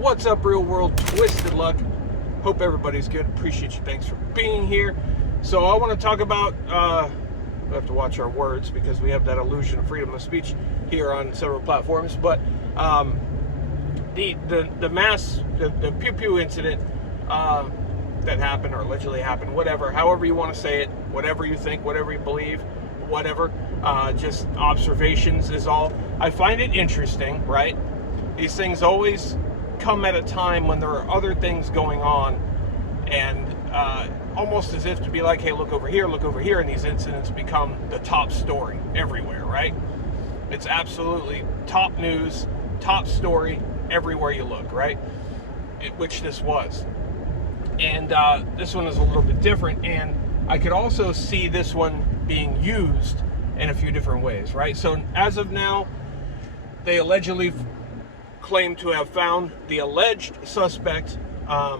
What's up, real world? Twisted Luck. Hope everybody's good. Appreciate you. Thanks for being here. So I want to talk about, we have to watch our words because we have that illusion of freedom of speech here on several platforms. But the mass, the pew pew incident that happened or allegedly happened, whatever, however you want to say it, whatever you think, whatever you believe, whatever, just observations is all. I find it interesting, right? These things always come at a time when there are other things going on, and almost as if to be like, hey, look over here, and these incidents become the top story everywhere, right? It's absolutely top news, top story everywhere you look, right? Which this was. And this one is a little bit different, and I could also see this one being used in a few different ways, right? So as of now, they allegedly claim to have found the alleged suspect no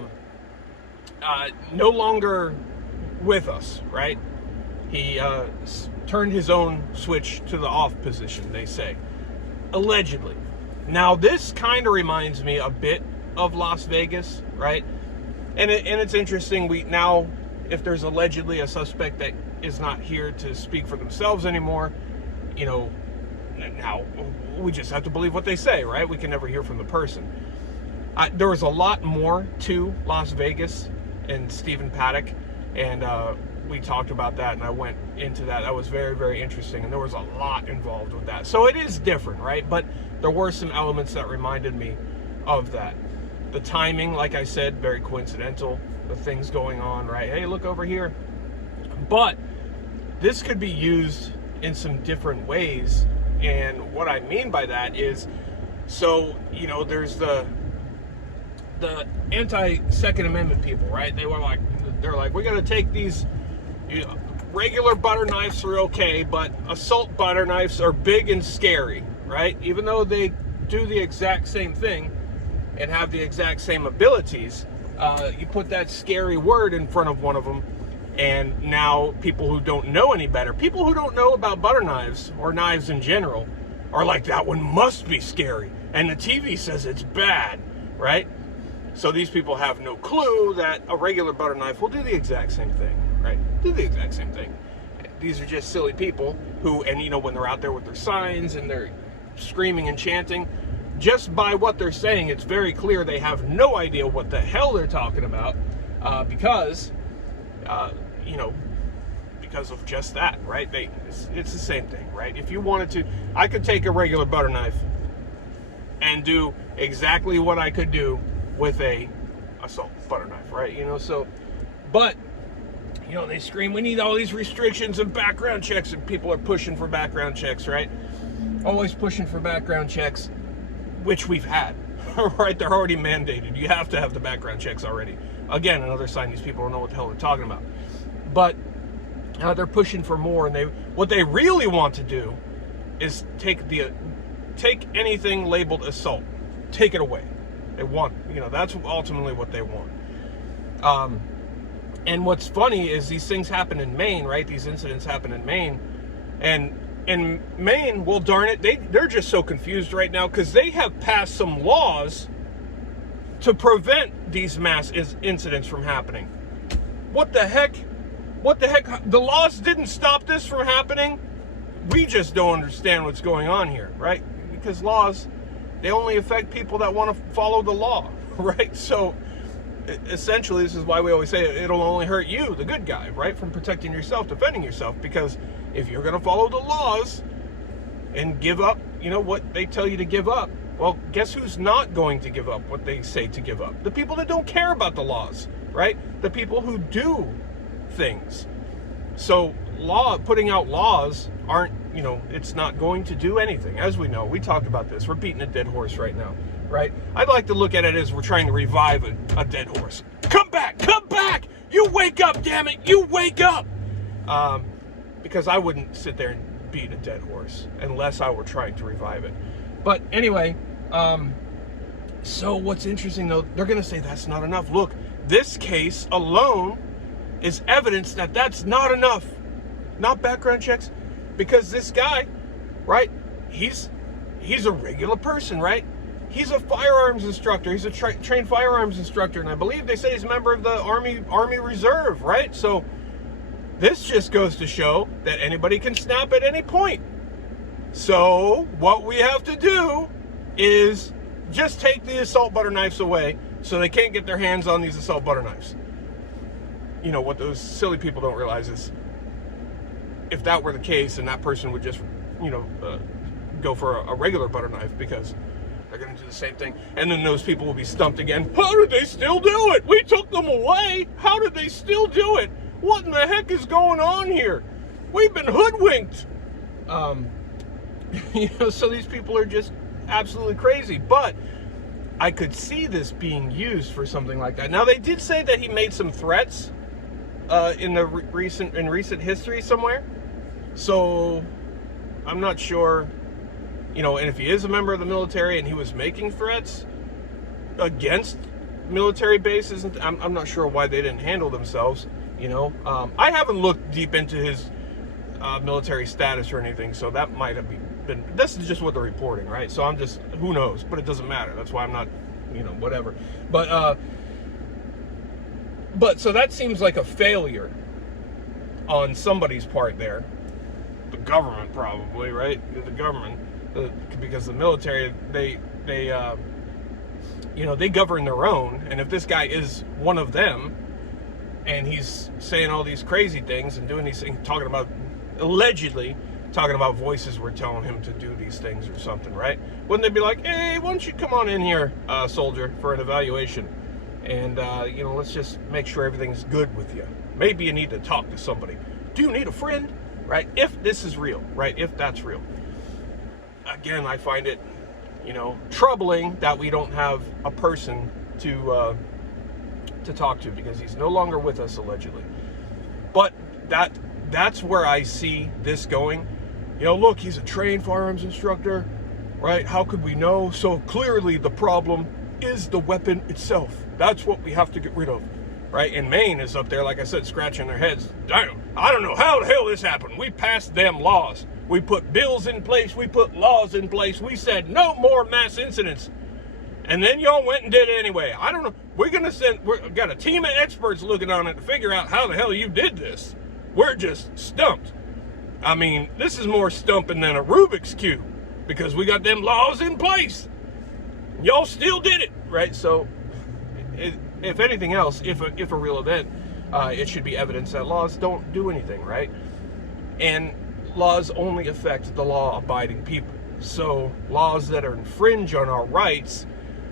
longer with us, right? He turned his own switch to the off position, they say, allegedly. Now, this kind of reminds me a bit of Las Vegas, right? And it's interesting, if there's allegedly a suspect that is not here to speak for themselves anymore, now we just have to believe what they say, right? We can never hear from the person. There was a lot more to Las Vegas and Stephen Paddock, and we talked about that, and I went into that. That was very, very interesting, and there was a lot involved with that. So it is different, right? But there were some elements that reminded me of that. The timing, like I said, very coincidental. The things going on, right? Hey, look over here. But this could be used in some different ways. And what I mean by that is, so, there's the anti-Second Amendment people, right? They're like, we're going to take these, regular butter knives are okay, but assault butter knives are big and scary, right? Even though they do the exact same thing and have the exact same abilities, you put that scary word in front of one of them, and now people who don't know any better, people who don't know about butter knives or knives in general, are like, that one must be scary, and the TV says it's bad, right? So these people have no clue that a regular butter knife will do the exact same thing, right? Do the exact same thing. These are just silly people who, and when they're out there with their signs and they're screaming and chanting, just by what they're saying, it's very clear they have no idea what the hell they're talking about, because of just that, right? It's the same thing, right? If you wanted to, I could take a regular butter knife and do exactly what I could do with a assault butter knife, right? But they scream, we need all these restrictions and background checks, and people are pushing for background checks, right? Always pushing for background checks, which we've had, right? They're already mandated. You have to have the background checks already. Again, another sign these people don't know what the hell they're talking about. But they're pushing for more, and what they really want to do is take anything labeled assault, take it away. They want, that's ultimately what they want. And what's funny is these things happen in Maine, right? These incidents happen in Maine, and in Maine, well, darn it, they're just so confused right now because they have passed some laws to prevent these mass incidents from happening. What the heck? The laws didn't stop this from happening. We just don't understand what's going on here, right? Because laws, they only affect people that want to follow the law, right? So essentially, this is why we always say it'll only hurt you, the good guy, right? From protecting yourself, defending yourself, because if you're going to follow the laws and give up, what they tell you to give up, well, guess who's not going to give up what they say to give up? The people that don't care about the laws, right? The people who do things. So putting out laws aren't, it's not going to do anything. As we know, we talked about this. We're beating a dead horse right now, right? I'd like to look at it as we're trying to revive a dead horse. Come back! You wake up, damn it! You wake up! Because I wouldn't sit there and beat a dead horse unless I were trying to revive it. But anyway, so what's interesting though, they're going to say that's not enough. Look, this case alone is evidence that that's not enough. Not background checks, because this guy, right, he's a regular person, right? He's a firearms instructor. He's a trained firearms instructor, and I believe they say he's a member of the Army Reserve, right? So this just goes to show that anybody can snap at any point. So what we have to do is just take the assault butter knives away so they can't get their hands on these assault butter knives. You know, what those silly people don't realize is if that were the case, and that person would just, go for a regular butter knife, because they're going to do the same thing. And then those people will be stumped again. How did they still do it? We took them away. How did they still do it? What in the heck is going on here? We've been hoodwinked. So these people are just absolutely crazy. But I could see this being used for something like that. Now, they did say that he made some threats in recent history somewhere. So I'm not sure, and if he is a member of the military and he was making threats against military bases, I'm not sure why they didn't handle themselves. I haven't looked deep into his military status or anything, so that might have been, this is just what they're reporting, right? So I'm just, who knows, but it doesn't matter. That's why I'm not, whatever. But so that seems like a failure on somebody's part there. The government, probably, right? The government, because the military, they govern their own. And if this guy is one of them, and he's saying all these crazy things and doing these things, allegedly talking about voices were telling him to do these things or something, right? Wouldn't they be like, hey, why don't you come on in here, soldier, for an evaluation? And, let's just make sure everything's good with you. Maybe you need to talk to somebody. Do you need a friend? Right? If this is real, right? If that's real. Again, I find it, troubling that we don't have a person to talk to, because he's no longer with us, allegedly. But that's where I see this going. Look, he's a trained firearms instructor, right? How could we know? So clearly the problem is the weapon itself. That's what we have to get rid of, right? And Maine is up there, like I said, scratching their heads. I don't know how the hell this happened. We passed them laws. We put bills in place. We put laws in place. We said no more mass incidents. And then y'all went and did it anyway. I don't know. We've got a team of experts looking on it to figure out how the hell you did this. We're just stumped. I mean, this is more stumping than a Rubik's Cube, because we got them laws in place. Y'all still did it, right? So, if anything else, if a real event, it should be evidence that laws don't do anything, right? And laws only affect the law-abiding people. So laws that are infringe on our rights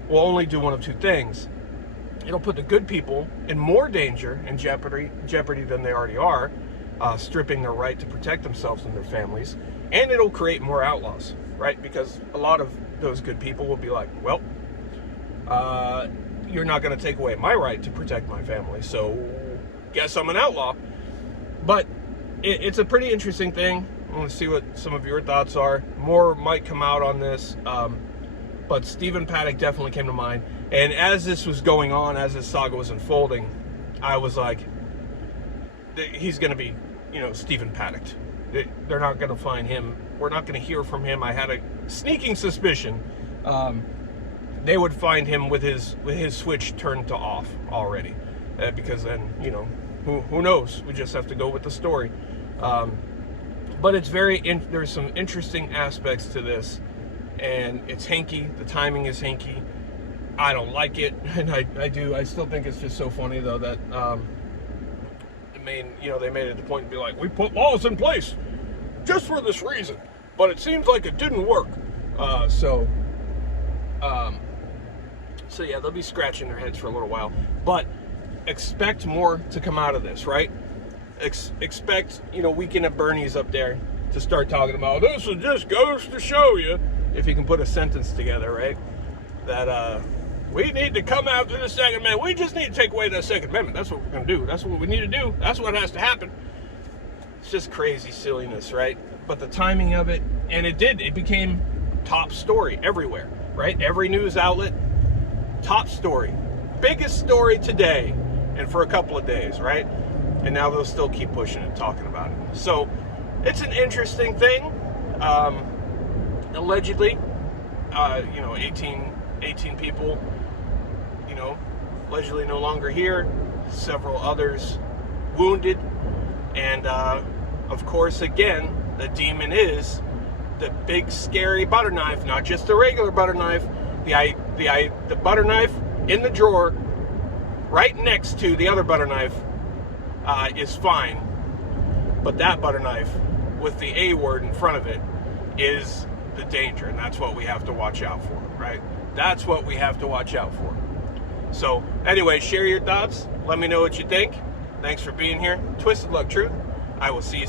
will only do one of two things. It'll put the good people in more danger and jeopardy than they already are, stripping their right to protect themselves and their families, and it'll create more outlaws, right? Because a lot of those good people will be like, well, you're not going to take away my right to protect my family, so guess I'm an outlaw. But it's a pretty interesting thing. I want to see what some of your thoughts are. More might come out on this, but Stephen Paddock definitely came to mind. And as this was going on, as this saga was unfolding, I was like, he's going to be, Stephen Paddock. They're not going to find him. We're not going to hear from him. I had a sneaking suspicion they would find him with his switch turned to off already, because then, who knows? We just have to go with the story. But it's there's some interesting aspects to this, and it's hinky. The timing is hinky. I don't like it, and I still think it's just so funny, though, that they made it the point to be like, we put laws in place just for this reason, but it seems like it didn't work. So yeah, they'll be scratching their heads for a little while, but expect more to come out of this, right? Expect, Weekend at Bernie's up there to start talking about, this just goes to show you, if you can put a sentence together, right? That, we need to come after the Second Amendment. We just need to take away the Second Amendment. That's what we're going to do. That's what we need to do. That's what has to happen. It's just crazy silliness, right? But the timing of it, and it became top story everywhere, right? Every news outlet, top story. Biggest story today, and for a couple of days, right? And now they'll still keep pushing it, talking about it. So it's an interesting thing. Allegedly, 18 18 people, you know, allegedly no longer here. Several others wounded. And, of course, again, the demon is the big, scary butter knife, not just the regular butter knife. The butter knife in the drawer right next to the other butter knife is fine. But that butter knife with the A word in front of it is the danger, and that's what we have to watch out for, right? That's what we have to watch out for. So, anyway, share your thoughts. Let me know what you think. Thanks for being here. Twisted Luck Truth. I will see you soon.